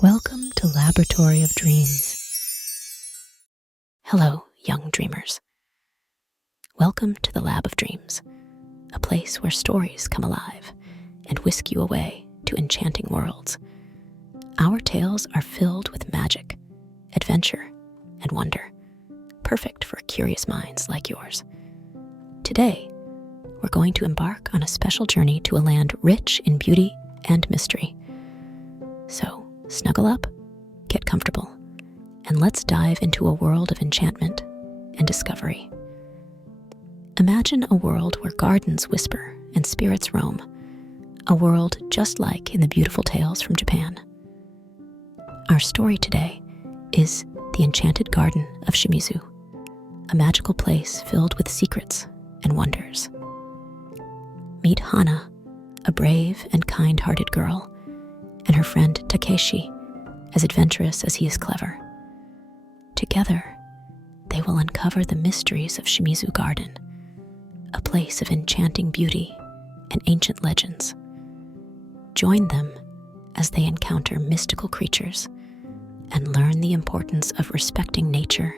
Welcome to Laboratory of Dreams. Hello, young dreamers. Welcome to the Lab of Dreams, a place where stories come alive and whisk you away to enchanting worlds. Our tales are filled with magic, adventure, and wonder, perfect for curious minds like yours. Today, we're going to embark on a special journey to a land rich in beauty and mystery. So, snuggle up, get comfortable, and let's dive into a world of enchantment and discovery. Imagine a world where gardens whisper and spirits roam, a world just like in the beautiful tales from Japan. Our story today is the Enchanted Garden of Shimizu, a magical place filled with secrets and wonders. Meet Hana, a brave and kind-hearted girl, and her friend Takeshi, as adventurous as he is clever. Together, they will uncover the mysteries of Shimizu Garden, a place of enchanting beauty and ancient legends. Join them as they encounter mystical creatures and learn the importance of respecting nature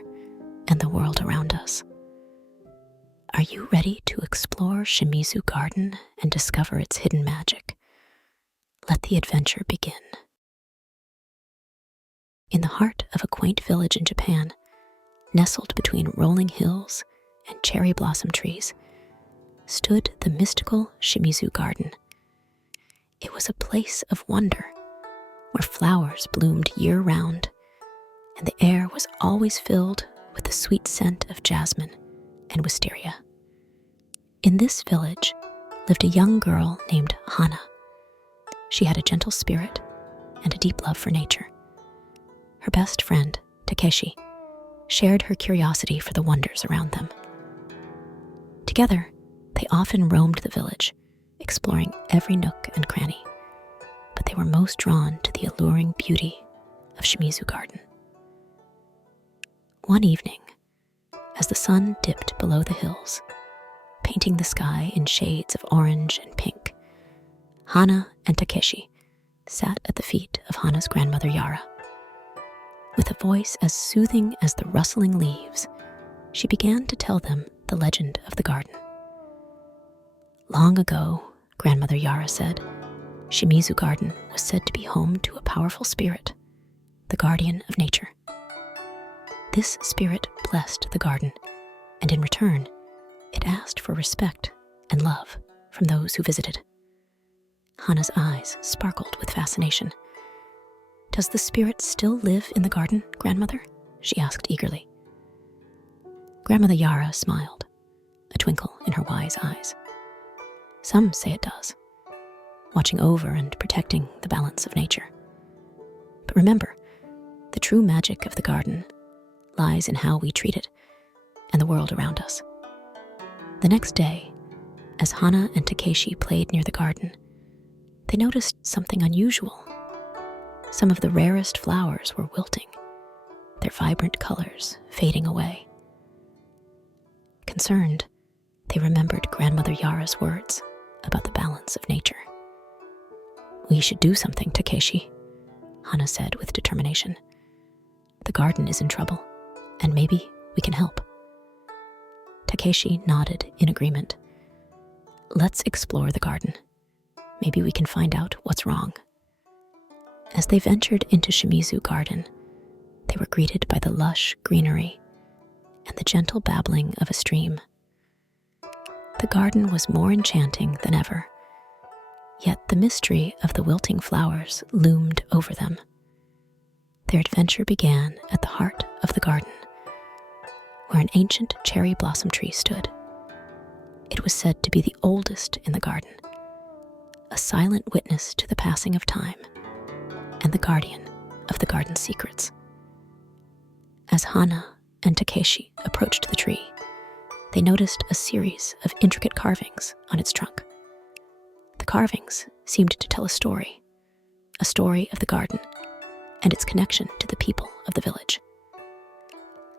and the world around us. Are you ready to explore Shimizu Garden and discover its hidden magic? Let the adventure begin. In the heart of a quaint village in Japan, nestled between rolling hills and cherry blossom trees, stood the mystical Shimizu Garden. It was a place of wonder, where flowers bloomed year-round, and the air was always filled with the sweet scent of jasmine and wisteria. In this village lived a young girl named Hana. She had a gentle spirit and a deep love for nature. Her best friend, Takeshi, shared her curiosity for the wonders around them. Together, they often roamed the village, exploring every nook and cranny, but they were most drawn to the alluring beauty of Shimizu Garden. One evening, as the sun dipped below the hills, painting the sky in shades of orange and pink, Hana and Takeshi sat at the feet of Hana's grandmother Yara. With a voice as soothing as the rustling leaves, she began to tell them the legend of the garden. Long ago, Grandmother Yara said, Shimizu Garden was said to be home to a powerful spirit, the guardian of nature. This spirit blessed the garden, and in return, it asked for respect and love from those who visited. Hana's eyes sparkled with fascination. Does the spirit still live in the garden, Grandmother? She asked eagerly. Grandmother Yara smiled, a twinkle in her wise eyes. Some say it does, watching over and protecting the balance of nature. But remember, the true magic of the garden lies in how we treat it and the world around us. The next day, as Hana and Takeshi played near the garden, they noticed something unusual. Some of the rarest flowers were wilting, their vibrant colors fading away. Concerned, they remembered Grandmother Yara's words about the balance of nature. We should do something, Takeshi, Hana said with determination. The garden is in trouble, and maybe we can help. Takeshi nodded in agreement. Let's explore the garden. Maybe we can find out what's wrong. As they ventured into Shimizu Garden, they were greeted by the lush greenery and the gentle babbling of a stream. The garden was more enchanting than ever, yet the mystery of the wilting flowers loomed over them. Their adventure began at the heart of the garden, where an ancient cherry blossom tree stood. It was said to be the oldest in the garden, a silent witness to the passing of time, and the guardian of the garden's secrets. As Hana and Takeshi approached the tree, they noticed a series of intricate carvings on its trunk. The carvings seemed to tell a story of the garden and its connection to the people of the village.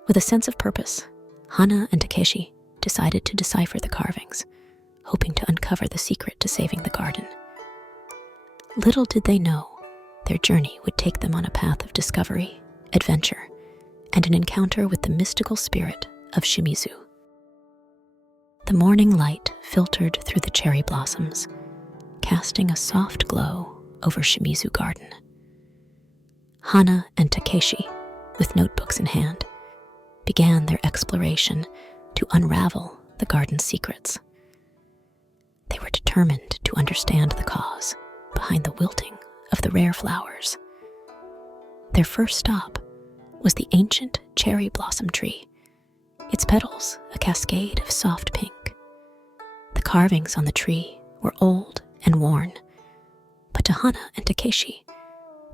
With a sense of purpose, Hana and Takeshi decided to decipher the carvings, hoping to uncover the secret to saving the garden. Little did they know, their journey would take them on a path of discovery, adventure, and an encounter with the mystical spirit of Shimizu. The morning light filtered through the cherry blossoms, casting a soft glow over Shimizu Garden. Hana and Takeshi, with notebooks in hand, began their exploration to unravel the garden's secrets. They were determined to understand the cause behind the wilting of the rare flowers. Their first stop was the ancient cherry blossom tree, its petals a cascade of soft pink. The carvings on the tree were old and worn, but to Hana and Takeshi,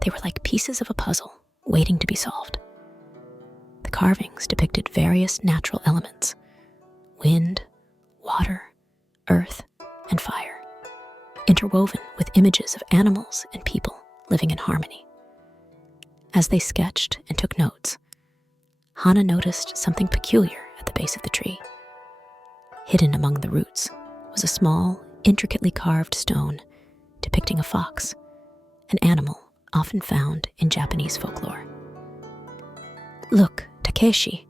they were like pieces of a puzzle waiting to be solved. The carvings depicted various natural elements: wind, water, earth, and fire, interwoven with images of animals and people living in harmony. As they sketched and took notes, Hana noticed something peculiar at the base of the tree. Hidden among the roots was a small, intricately carved stone depicting a fox, an animal often found in Japanese folklore. "Look, Takeshi,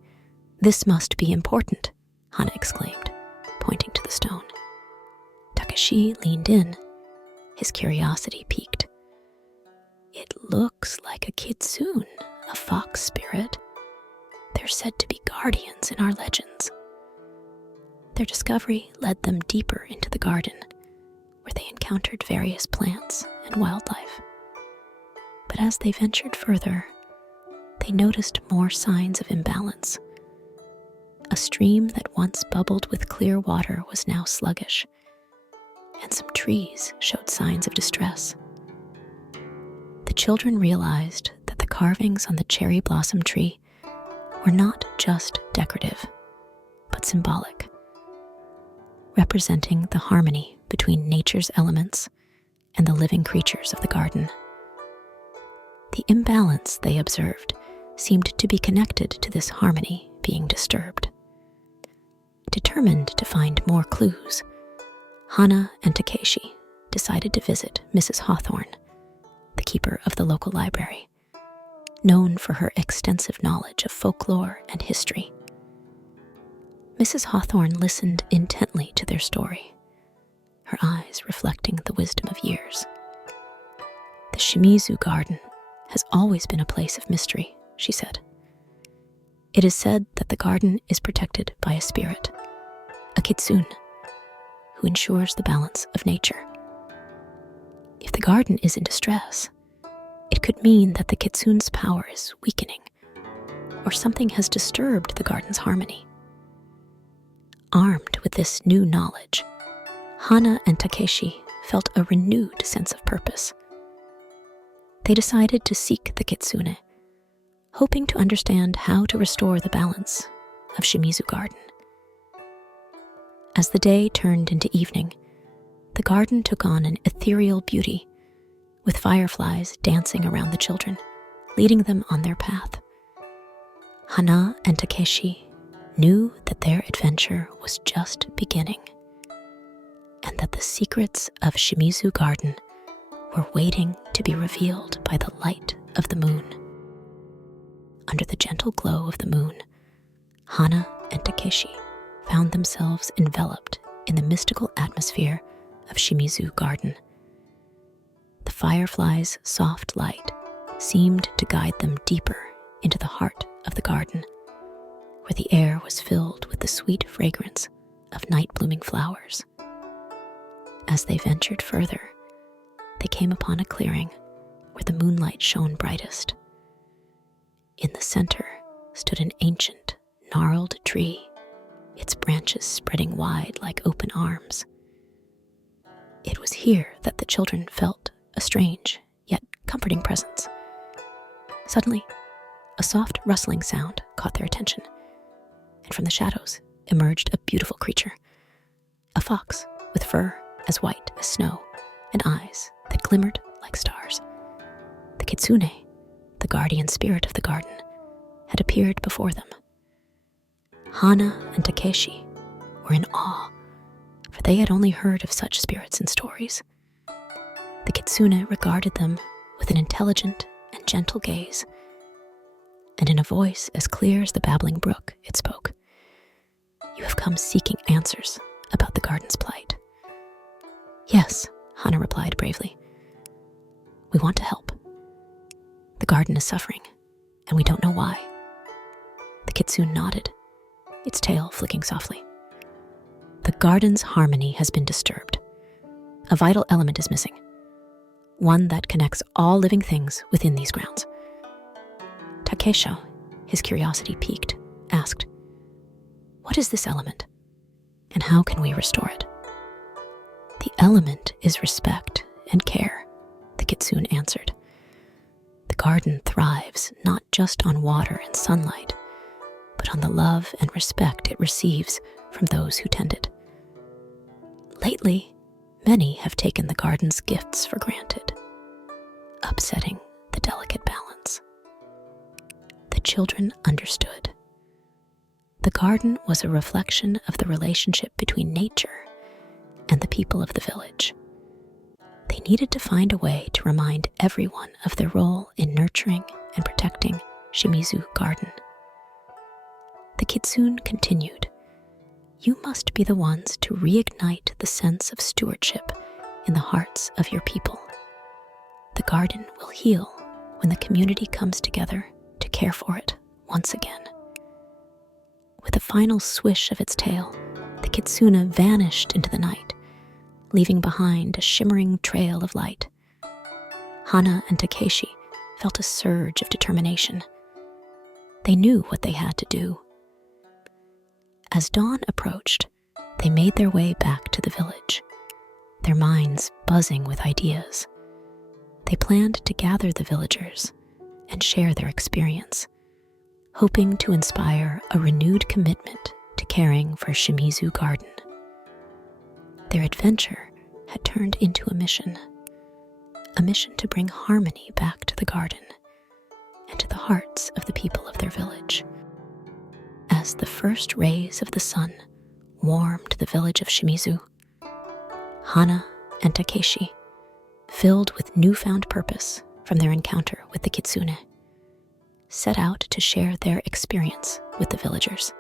this must be important," Hana exclaimed, pointing to the stone. Takeshi leaned in, his curiosity piqued. "It looks like a kitsune, a fox spirit. They're said to be guardians in our legends." Their discovery led them deeper into the garden, where they encountered various plants and wildlife. But as they ventured further, they noticed more signs of imbalance. A stream that once bubbled with clear water was now sluggish, and some trees showed signs of distress. The children realized that the carvings on the cherry blossom tree were not just decorative, but symbolic, representing the harmony between nature's elements and the living creatures of the garden. The imbalance they observed seemed to be connected to this harmony being disturbed. Determined to find more clues, Hana and Takeshi decided to visit Mrs. Hawthorne, the keeper of the local library, known for her extensive knowledge of folklore and history. Mrs. Hawthorne listened intently to their story, her eyes reflecting the wisdom of years. "The Shimizu Garden has always been a place of mystery," she said. "It is said that the garden is protected by a spirit, a kitsune, who ensures the balance of nature. If the garden is in distress, it could mean that the kitsune's power is weakening, or something has disturbed the garden's harmony." Armed with this new knowledge, Hana and Takeshi felt a renewed sense of purpose. They decided to seek the kitsune, hoping to understand how to restore the balance of Shimizu Garden. As the day turned into evening, the garden took on an ethereal beauty, with fireflies dancing around the children, leading them on their path. Hana and Takeshi knew that their adventure was just beginning, and that the secrets of Shimizu Garden were waiting to be revealed by the light of the moon. Under the gentle glow of the moon, Hana and Takeshi found themselves enveloped in the mystical atmosphere of Shimizu Garden. The fireflies' soft light seemed to guide them deeper into the heart of the garden, where the air was filled with the sweet fragrance of night-blooming flowers. As they ventured further, they came upon a clearing where the moonlight shone brightest. In the center stood an ancient, gnarled tree, its branches spreading wide like open arms. It was here that the children felt a strange yet comforting presence. Suddenly, a soft rustling sound caught their attention, and from the shadows emerged a beautiful creature, a fox with fur as white as snow and eyes that glimmered like stars. The kitsune, the guardian spirit of the garden, had appeared before them. Hana and Takeshi were in awe, for they had only heard of such spirits in stories. The kitsune regarded them with an intelligent and gentle gaze, and in a voice as clear as the babbling brook, it spoke. "You have come seeking answers about the garden's plight." "Yes," Hana replied bravely. "We want to help. The garden is suffering, and we don't know why." The kitsune nodded, its tail flicking softly. "The garden's harmony has been disturbed. A vital element is missing, one that connects all living things within these grounds." Takeshi, his curiosity piqued, asked, "What is this element, and how can we restore it?" "The element is respect and care," the kitsune answered. "The garden thrives not just on water and sunlight, but on the love and respect it receives from those who tend it. Lately, many have taken the garden's gifts for granted, upsetting the delicate balance." The children understood. The garden was a reflection of the relationship between nature and the people of the village. They needed to find a way to remind everyone of their role in nurturing and protecting Shimizu Garden. The kitsune continued, "You must be the ones to reignite the sense of stewardship in the hearts of your people. The garden will heal when the community comes together to care for it once again." With a final swish of its tail, the kitsune vanished into the night, leaving behind a shimmering trail of light. Hana and Takeshi felt a surge of determination. They knew what they had to do. As dawn approached, they made their way back to the village, their minds buzzing with ideas. They planned to gather the villagers and share their experience, hoping to inspire a renewed commitment to caring for Shimizu Garden. Their adventure had turned into a mission to bring harmony back to the garden and to the hearts of the people of their village. As the first rays of the sun warmed the village of Shimizu, Hana and Takeshi, filled with newfound purpose from their encounter with the kitsune, set out to share their experience with the villagers.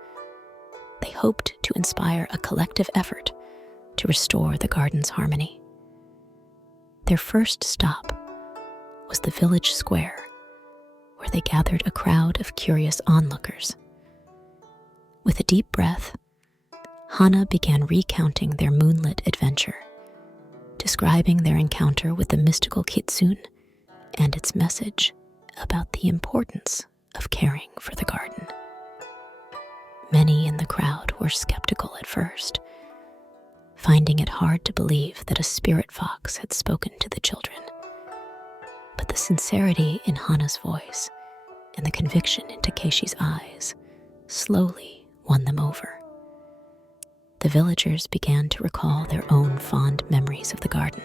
They hoped to inspire a collective effort to restore the garden's harmony. Their first stop was the village square, where they gathered a crowd of curious onlookers. With a deep breath, Hana began recounting their moonlit adventure, describing their encounter with the mystical kitsune and its message about the importance of caring for the garden. Many in the crowd were skeptical at first, finding it hard to believe that a spirit fox had spoken to the children. But the sincerity in Hana's voice and the conviction in Takeshi's eyes slowly won them over. The villagers began to recall their own fond memories of the garden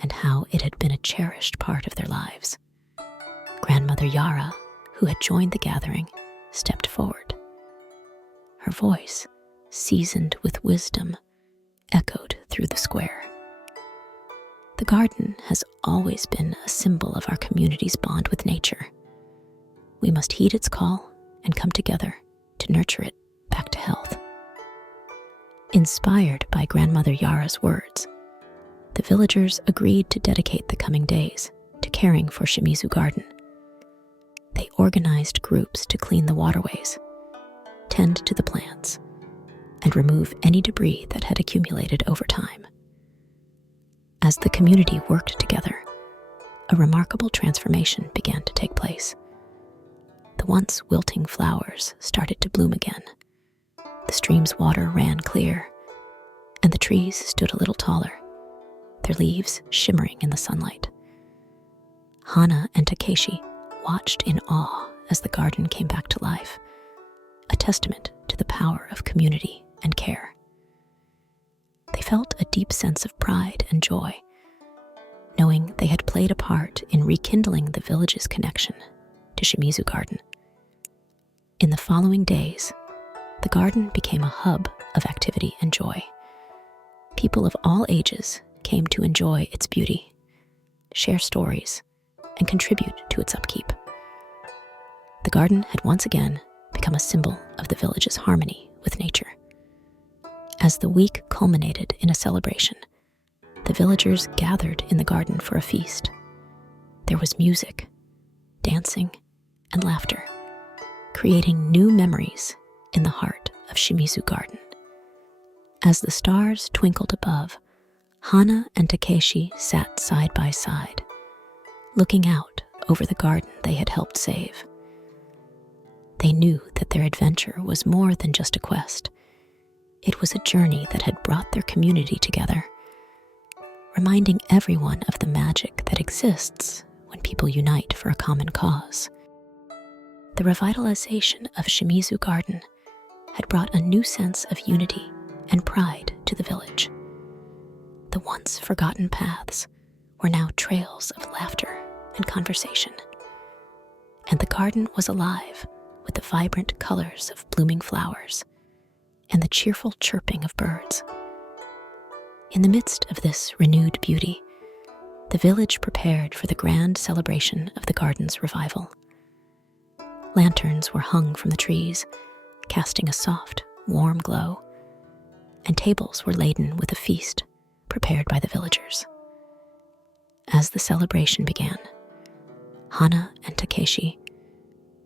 and how it had been a cherished part of their lives. Grandmother Yara, who had joined the gathering, stepped forward. Her voice, seasoned with wisdom, echoed through the square. The garden has always been a symbol of our community's bond with nature. We must heed its call and come together to nurture it back to health. Inspired by Grandmother Yara's words, the villagers agreed to dedicate the coming days to caring for Shimizu Garden. They organized groups to clean the waterways, tend to the plants, and remove any debris that had accumulated over time. As the community worked together, a remarkable transformation began to take place. The once wilting flowers started to bloom again. The stream's water ran clear, and the trees stood a little taller, their leaves shimmering in the sunlight. Hana and Takeshi watched in awe as the garden came back to life, a testament to the power of community and care. They felt a deep sense of pride and joy, knowing they had played a part in rekindling the village's connection to Shimizu Garden. In the following days, the garden became a hub of activity and joy. People of all ages came to enjoy its beauty, share stories, and contribute to its upkeep. The garden had once again become a symbol of the village's harmony with nature. As the week culminated in a celebration, the villagers gathered in the garden for a feast. There was music, dancing, and laughter, creating new memories in the heart of Shimizu Garden. As the stars twinkled above, Hana and Takeshi sat side by side, looking out over the garden they had helped save. They knew that their adventure was more than just a quest. It was a journey that had brought their community together, reminding everyone of the magic that exists when people unite for a common cause. The revitalization of Shimizu Garden had brought a new sense of unity and pride to the village. The once forgotten paths were now trails of laughter and conversation, and the garden was alive with the vibrant colors of blooming flowers and the cheerful chirping of birds. In the midst of this renewed beauty, the village prepared for the grand celebration of the garden's revival. Lanterns were hung from the trees, casting a soft, warm glow, and tables were laden with a feast prepared by the villagers. As the celebration began, Hana and Takeshi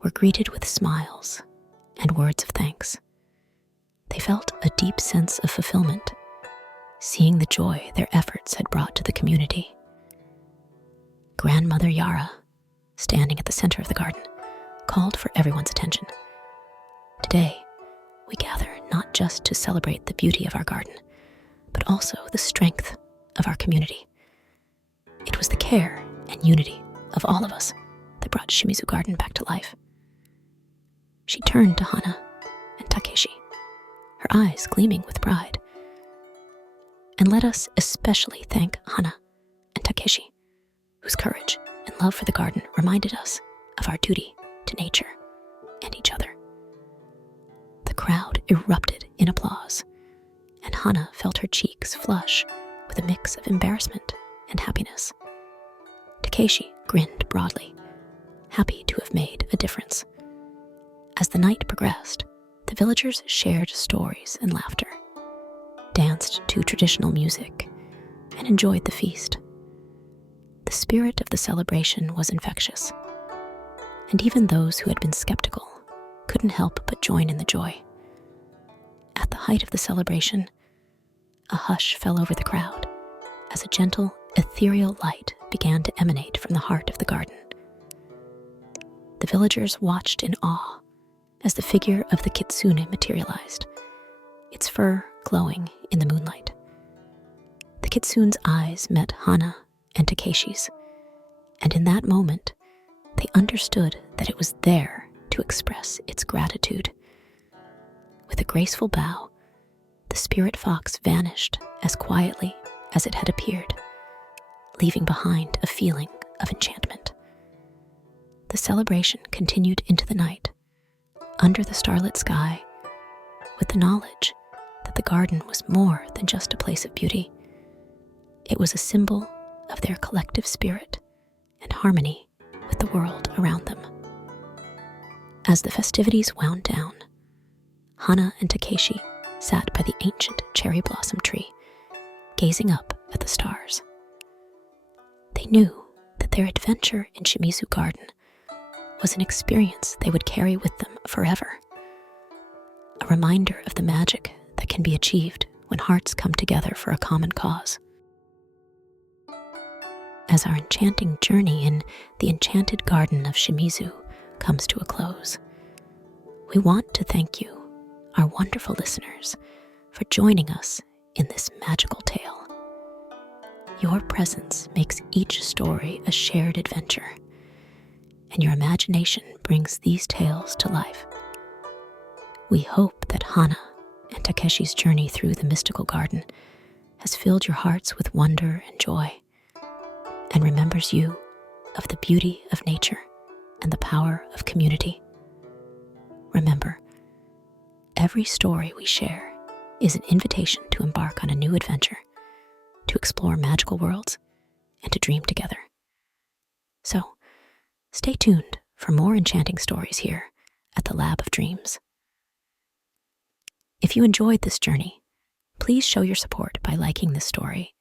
were greeted with smiles and words of thanks. They felt a deep sense of fulfillment, seeing the joy their efforts had brought to the community. Grandmother Yara, standing at the center of the garden, called for everyone's attention. Today, we gather not just to celebrate the beauty of our garden, but also the strength of our community. It was the care and unity of all of us that brought Shimizu Garden back to life. She turned to Hana and Takeshi, her eyes gleaming with pride. And let us especially thank Hana and Takeshi, whose courage and love for the garden reminded us of our duty to nature and each other. The crowd erupted in applause, and Hana felt her cheeks flush with a mix of embarrassment and happiness. Takeshi grinned broadly, happy to have made a difference. As the night progressed, the villagers shared stories and laughter, danced to traditional music, and enjoyed the feast. The spirit of the celebration was infectious, and even those who had been skeptical couldn't help but join in the joy. At the height of the celebration, a hush fell over the crowd as a gentle, ethereal light began to emanate from the heart of the garden. The villagers watched in awe as the figure of the kitsune materialized, its fur glowing in the moonlight. The kitsune's eyes met Hana and Takeshi's, and in that moment, they understood that it was there to express its gratitude. With a graceful bow, the spirit fox vanished as quietly as it had appeared, leaving behind a feeling of enchantment. The celebration continued into the night, under the starlit sky, with the knowledge that the garden was more than just a place of beauty. It was a symbol of their collective spirit and harmony with the world around them. As the festivities wound down, Hana and Takeshi sat by the ancient cherry blossom tree, gazing up at the stars. They knew that their adventure in Shimizu Garden was an experience they would carry with them forever, a reminder of the magic that can be achieved when hearts come together for a common cause. As our enchanting journey in the enchanted garden of Shimizu comes to a close, we want to thank you, our wonderful listeners, for joining us in this magical tale. Your presence makes each story a shared adventure, and your imagination brings these tales to life. We hope that Hana and Takeshi's journey through the mystical garden has filled your hearts with wonder and joy, and remembers you of the beauty of nature and the power of community. Remember, every story we share is an invitation to embark on a new adventure, to explore magical worlds, and to dream together. So, Stay tuned for more enchanting stories here at the Lab of Dreams. If you enjoyed this journey, please show your support by liking this story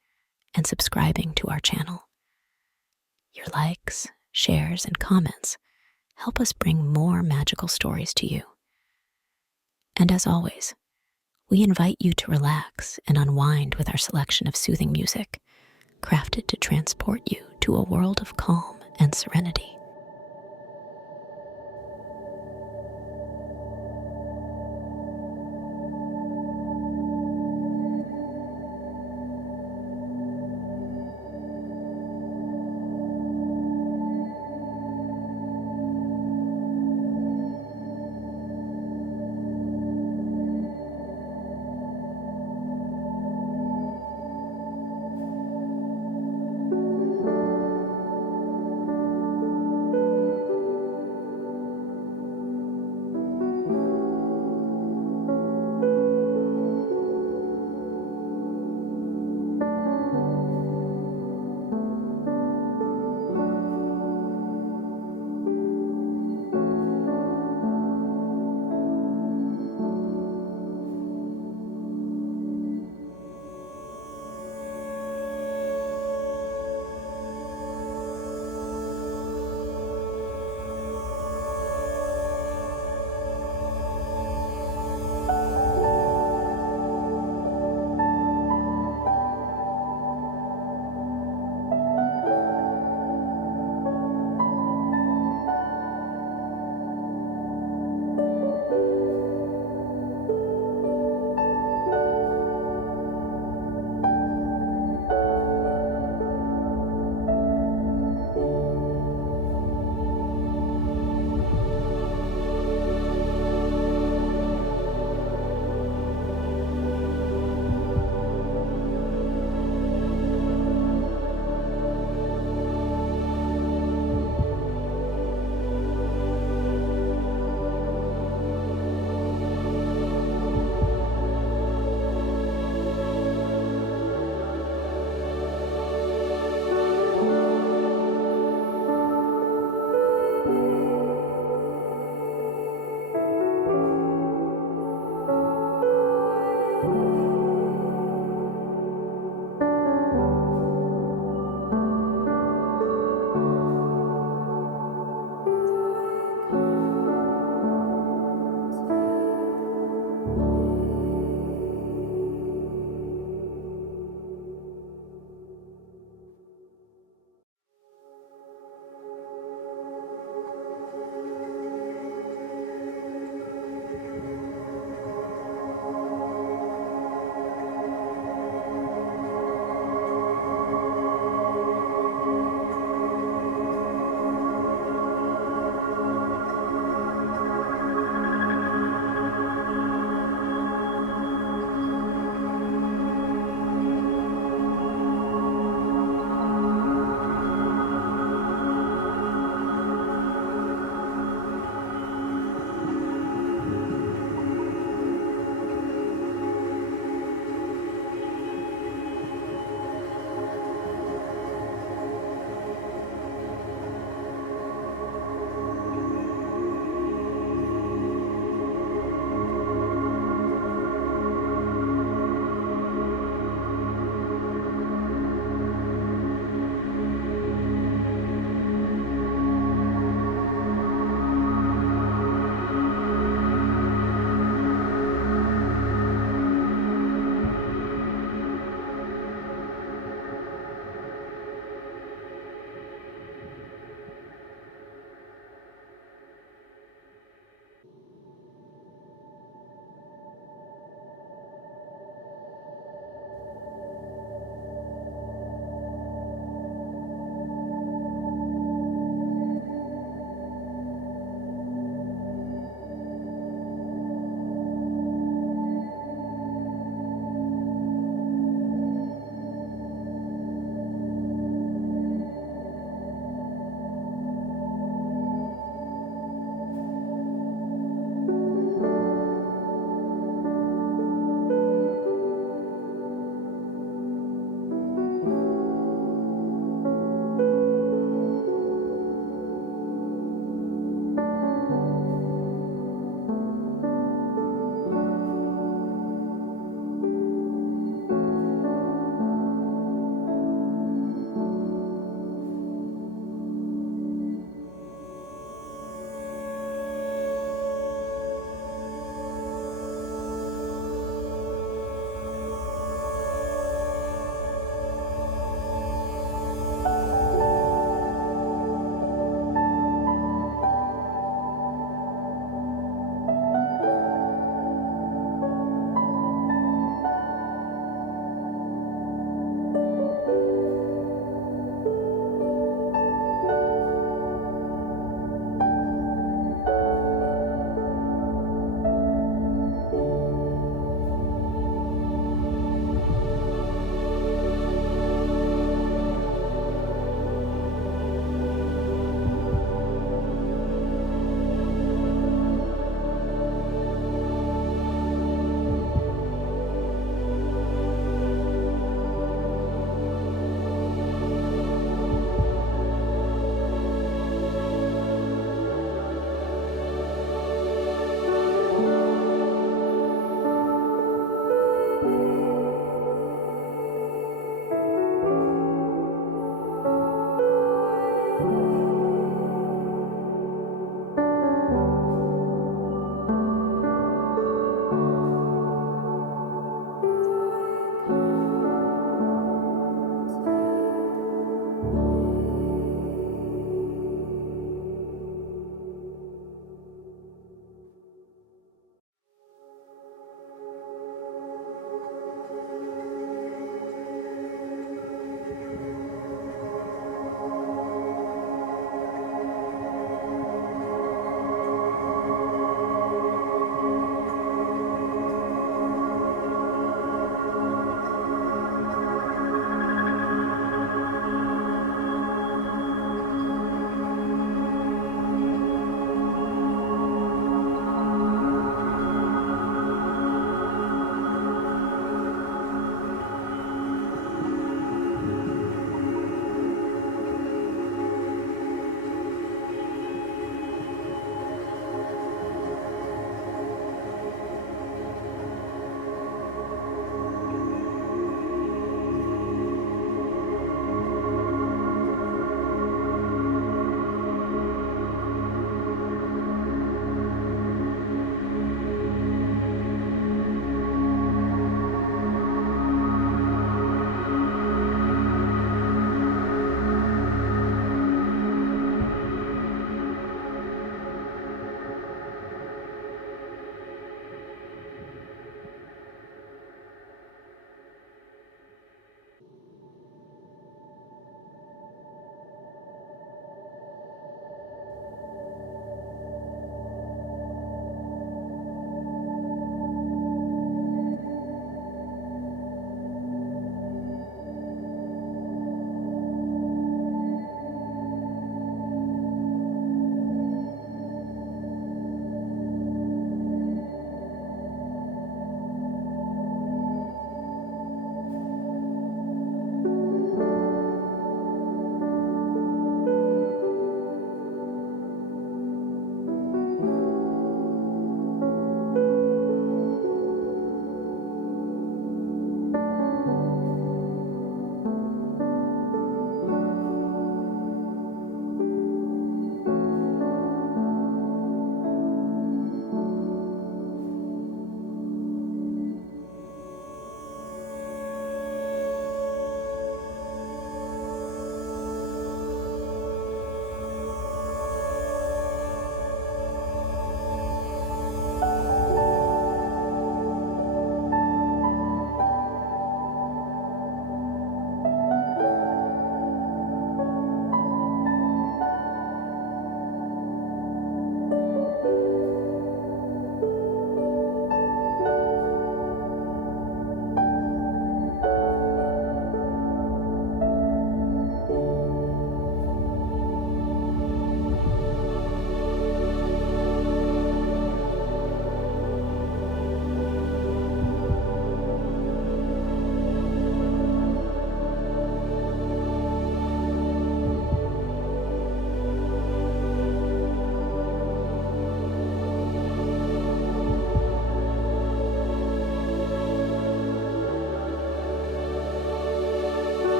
and subscribing to our channel. Your likes, shares, and comments help us bring more magical stories to you. And as always, we invite you to relax and unwind with our selection of soothing music, crafted to transport you to a world of calm and serenity.